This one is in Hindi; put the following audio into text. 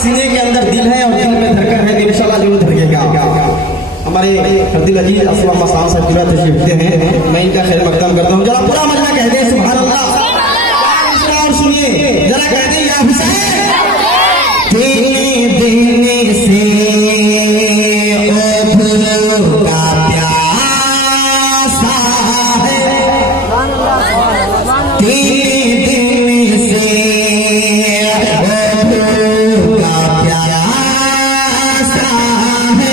सीने के अंदर दिल है और दिल में धड़कन है, इंशाल्लाह जरूर धड़केगा। हमारे दिल अजीज असलम मसान साहब पूरा तशरीफ देते हैं, मैं इनका खैर मकदम करता हूँ। जरा पूरा मजमा कह दे सुभान अल्लाह। सुनिए जरा कह दे या हुसैन देने देने से का प्यासा है, देने से का प्यासा है,